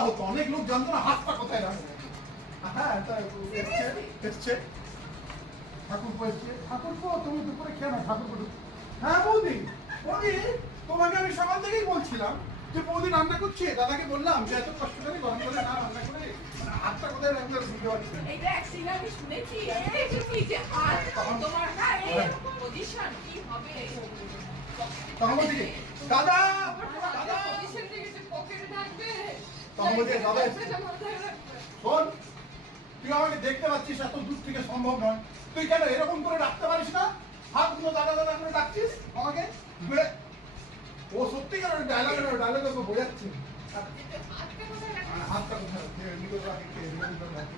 ঝামেলা হতো, অনেক লোক জানতো না হাতটা কোথায় রাখবে। হ্যাঁ এসছে ঠাকুরপো এসছে। ঠাকুরপো তুমি দুপুরে খেয়ে না ঠাকুরপো। হ্যাঁ বৌদি, বৌদি তোমাকে আমি সকাল থেকেই বলছিলাম যে বৌদি রান্না করছে, দাদাকে বললাম যে এত কষ্ট করে গরম করে না রান্না করে হাতটা কোথায় রাখবে বুঝতে পারছি না। এটা অ্যাকচুয়ালি আমি শুনেছি এই যে আর তোমার না এই পজিশন কি হবে তখন বলছি দাদা দাদা পজিশন থেকে যে পকেটে থাকবে তখন বলছি দাদা শোন, তুই আমাকে দেখতে পাচ্ছিস এত দূর থেকে সম্ভব নয়, তুই কেন এরকম করে রাখতে পারিস না, হাতগুলো দাদা দাদা করে ডাকছিস আমাকে। ও সত্যিকার ডায়লগে বোঝাচ্ছে হাতটা কোথায় এমনি করে রাখি, এমনি করে রাখি।